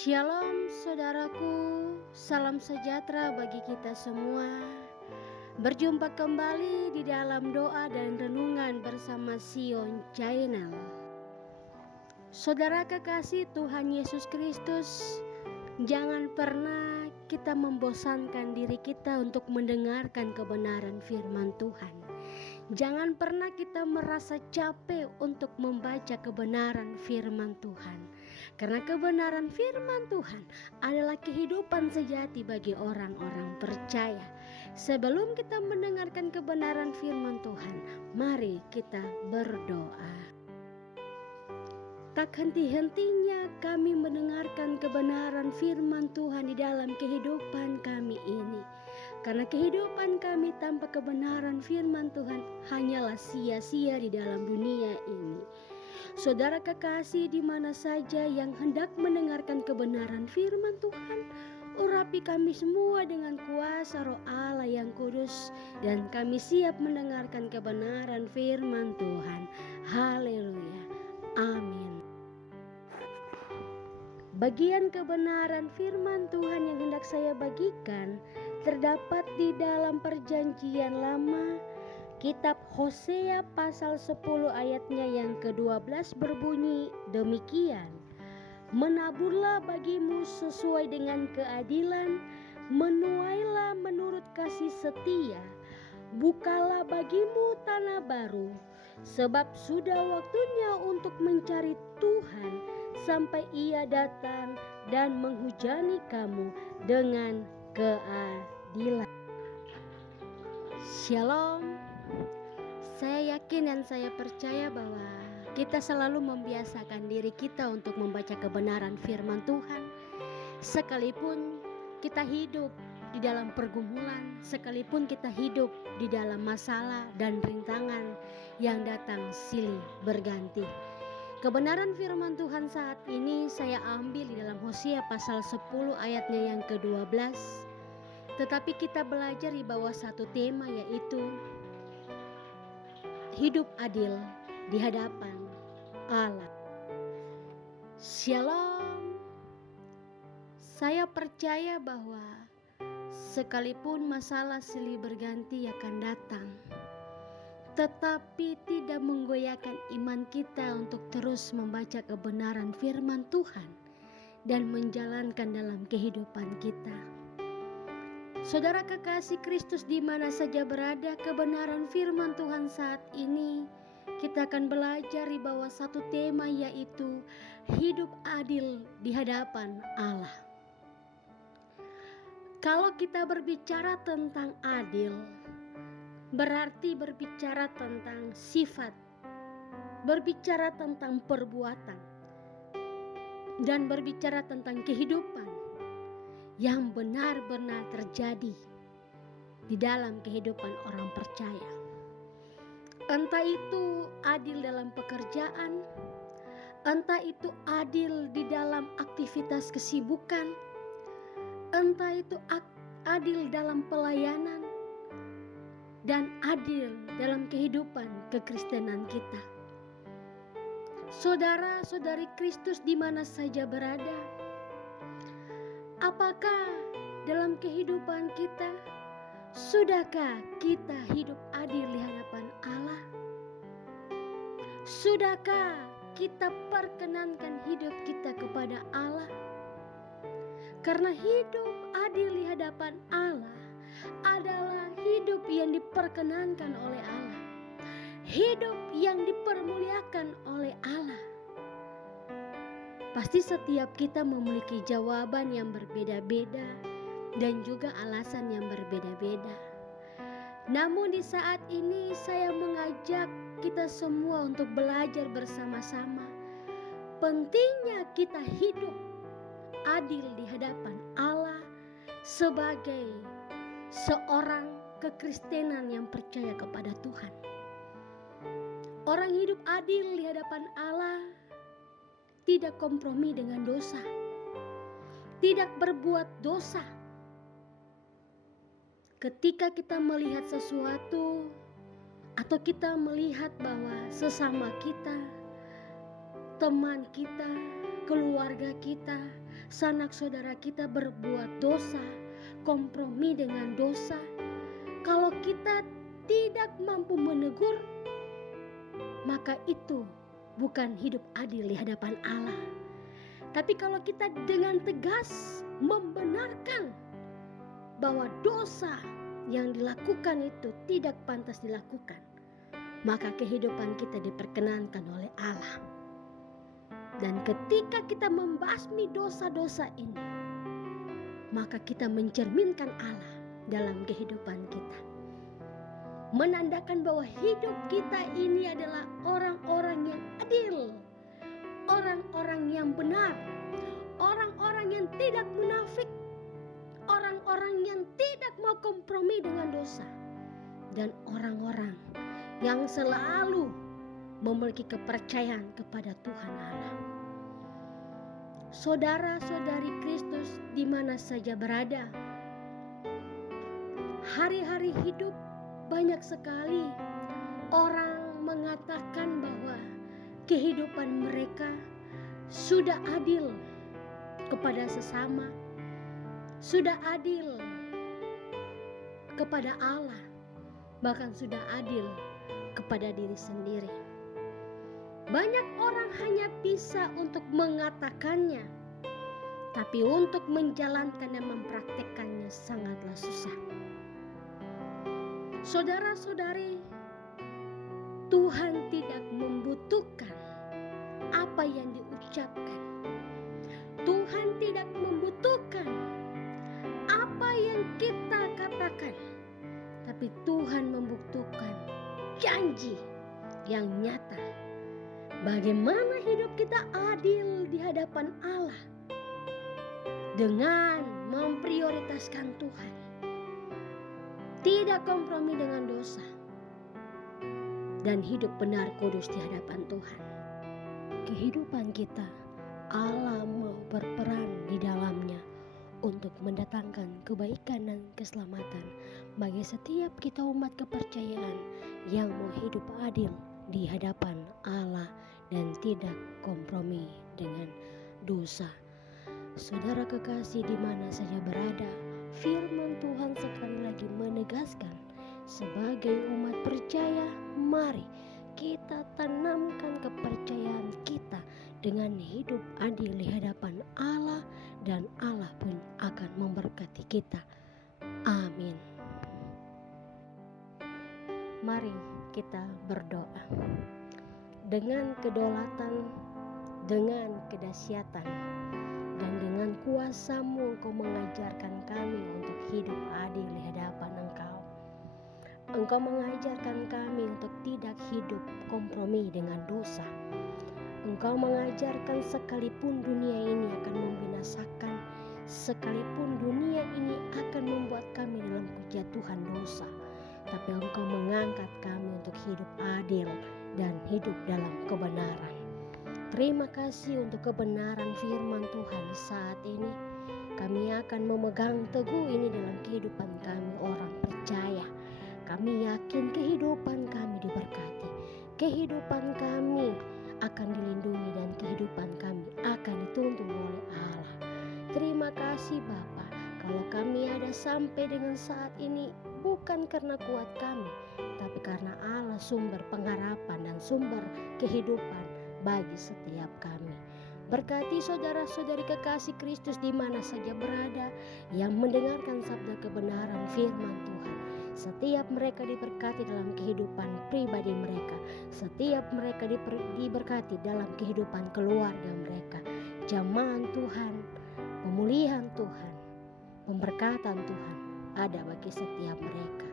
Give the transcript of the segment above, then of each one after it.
Shalom saudaraku, salam sejahtera bagi kita semua. Berjumpa kembali di dalam doa dan renungan bersama Sion Channel. Saudara kekasih Tuhan Yesus Kristus, jangan pernah kita membosankan diri kita untuk mendengarkan kebenaran firman Tuhan. Jangan pernah kita merasa capek untuk membaca kebenaran firman Tuhan. Karena kebenaran firman Tuhan adalah kehidupan sejati bagi orang-orang percaya. Sebelum kita mendengarkan kebenaran firman Tuhan, mari kita berdoa. Tak henti-hentinya kami mendengarkan kebenaran firman Tuhan di dalam kehidupan kami ini. Karena kehidupan kami tanpa kebenaran firman Tuhan hanyalah sia-sia di dalam dunia ini. Saudara kekasih, di mana saja yang hendak mendengarkan kebenaran firman Tuhan, urapi kami semua dengan kuasa Roh Allah yang kudus, dan kami siap mendengarkan kebenaran firman Tuhan. Haleluya. Amin. Bagian kebenaran firman Tuhan yang hendak saya bagikan terdapat di dalam Perjanjian Lama, kitab Hosea pasal 10 ayatnya yang ke-12 berbunyi demikian. Menaburlah bagimu sesuai dengan keadilan, menuailah menurut kasih setia, bukalah bagimu tanah baru, sebab sudah waktunya untuk mencari Tuhan sampai Ia datang dan menghujani kamu dengan keadilan. Shalom. Saya yakin dan saya percaya bahwa kita selalu membiasakan diri kita untuk membaca kebenaran firman Tuhan. Sekalipun kita hidup di dalam pergumulan, sekalipun kita hidup di dalam masalah dan rintangan yang datang silih berganti. Kebenaran firman Tuhan saat ini saya ambil di dalam Hosea pasal 10 ayatnya yang ke-12. Tetapi kita belajar di bawah satu tema, yaitu hidup adil di hadapan Allah. Shalom. Saya percaya bahwa sekalipun masalah silih berganti akan datang, tetapi tidak menggoyahkan iman kita untuk terus membaca kebenaran firman Tuhan dan menjalankan dalam kehidupan kita. Saudara kekasih Kristus, di mana saja berada, kebenaran firman Tuhan saat ini kita akan belajar di bawah satu tema, yaitu hidup adil di hadapan Allah. Kalau kita berbicara tentang adil, berarti berbicara tentang sifat, berbicara tentang perbuatan, dan berbicara tentang kehidupan yang benar-benar terjadi di dalam kehidupan orang percaya. Entah itu adil dalam pekerjaan, entah itu adil di dalam aktivitas kesibukan, entah itu adil dalam pelayanan, dan adil dalam kehidupan kekristenan kita. Saudara-saudari Kristus di mana saja berada, apakah dalam kehidupan kita, sudahkah kita hidup adil di hadapan Allah? Sudahkah kita perkenankan hidup kita kepada Allah? Karena hidup adil di hadapan Allah adalah hidup yang diperkenankan oleh Allah, hidup yang dipermuliakan oleh Allah. Pasti setiap kita memiliki jawaban yang berbeda-beda dan juga alasan yang berbeda-beda. Namun di saat ini saya mengajak kita semua untuk belajar bersama-sama pentingnya kita hidup adil di hadapan Allah sebagai seorang kekristenan yang percaya kepada Tuhan. Orang hidup adil di hadapan Allah tidak kompromi dengan dosa, tidak berbuat dosa. Ketika kita melihat sesuatu atau kita melihat bahwa sesama kita, teman kita, keluarga kita sanak saudara kita berbuat dosa, kompromi dengan dosa, kalau kita tidak mampu menegur, maka itu bukan hidup adil di hadapan Allah. Tapi kalau kita dengan tegas membenarkan bahwa dosa yang dilakukan itu tidak pantas dilakukan, maka kehidupan kita diperkenankan oleh Allah. Dan ketika kita membasmi dosa-dosa ini, maka kita mencerminkan Allah dalam kehidupan kita, menandakan bahwa hidup kita ini adalah orang-orang yang adil, orang-orang yang benar, orang-orang yang tidak munafik, orang-orang yang tidak mau kompromi dengan dosa, dan orang-orang yang selalu memiliki kepercayaan kepada Tuhan Allah. Saudara-saudari Kristus di mana saja berada, hari-hari hidup banyak sekali orang mengatakan bahwa kehidupan mereka sudah adil kepada sesama, sudah adil kepada Allah, bahkan sudah adil kepada diri sendiri. Banyak orang hanya bisa untuk mengatakannya, tapi untuk menjalankan dan mempraktekkannya sangatlah susah. Saudara-saudari, Tuhan tidak membutuhkan apa yang diucapkan. Tuhan tidak membutuhkan apa yang kita katakan, tapi Tuhan membutuhkan janji yang nyata. Bagaimana hidup kita adil di hadapan Allah dengan memprioritaskan Tuhan, tidak kompromi dengan dosa, dan hidup benar kudus di hadapan Tuhan. Kehidupan kita, Allah mau berperan di dalamnya untuk mendatangkan kebaikan dan keselamatan bagi setiap kita umat kepercayaan yang mau hidup adil di hadapan Allah dan tidak kompromi dengan dosa. Saudara kekasih di mana saja berada, firman Tuhan sekali lagi menegaskan, sebagai umat percaya, mari kita tanamkan kepercayaan kita dengan hidup adil di hadapan Allah, dan Allah pun akan memberkati kita. Amin. Mari kita berdoa. Dengan kedaulatan, dengan kedahsyatan, dan dengan kuasa-Mu Engkau mengajarkan kami untuk hidup adil di hadapan Engkau. Engkau mengajarkan kami untuk tidak hidup kompromi dengan dosa. Engkau mengajarkan sekalipun dunia ini akan membinasakan, sekalipun dunia ini akan membuat kami dalam kejatuhan dosa, tapi Engkau mengangkat kami untuk hidup adil dan hidup dalam kebenaran. Terima kasih untuk kebenaran firman Tuhan saat ini. Kami akan memegang teguh ini dalam kehidupan kami orang percaya. Kami yakin kehidupan kami diberkati, kehidupan kami akan dilindungi, dan kehidupan kami akan dituntun oleh Allah. Terima kasih Bapa, kalau kami ada sampai dengan saat ini bukan karena kuat kami, tapi karena Allah sumber pengharapan dan sumber kehidupan bagi setiap kami. Berkati saudara-saudari kekasih Kristus di mana saja berada yang mendengarkan sabda kebenaran firman Tuhan. Setiap mereka diberkati dalam kehidupan pribadi mereka. Setiap mereka diberkati dalam kehidupan keluarga mereka. Jamahan Tuhan, pemulihan Tuhan, pemberkatan Tuhan ada bagi setiap mereka.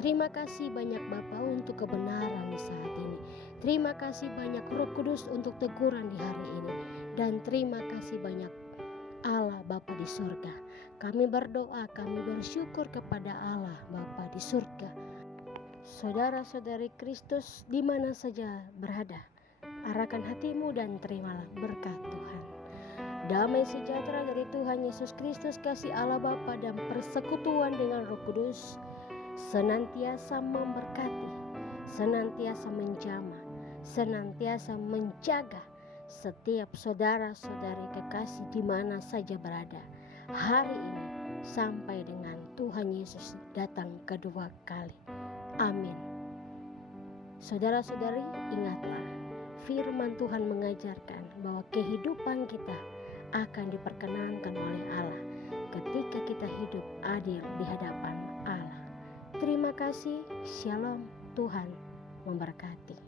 Terima kasih banyak Bapa untuk kebenaran di saat ini. Terima kasih banyak Roh Kudus untuk teguran di hari ini. Dan terima kasih banyak Allah Bapa di surga. Kami berdoa, kami bersyukur kepada Allah Bapa di surga. Saudara-saudari Kristus di mana saja berada, arahkan hatimu dan terimalah berkat Tuhan. Damai sejahtera dari Tuhan Yesus Kristus, kasih Allah Bapa dan persekutuan dengan Roh Kudus senantiasa memberkati, senantiasa menjamah, senantiasa menjaga setiap saudara-saudari kekasih di mana saja berada hari ini sampai dengan Tuhan Yesus datang kedua kali. Amin. Saudara-saudari, ingatlah, firman Tuhan mengajarkan bahwa kehidupan kita akan diperkenankan oleh Allah ketika kita hidup adil di hadapan Allah. Terima kasih. Shalom. Tuhan memberkati.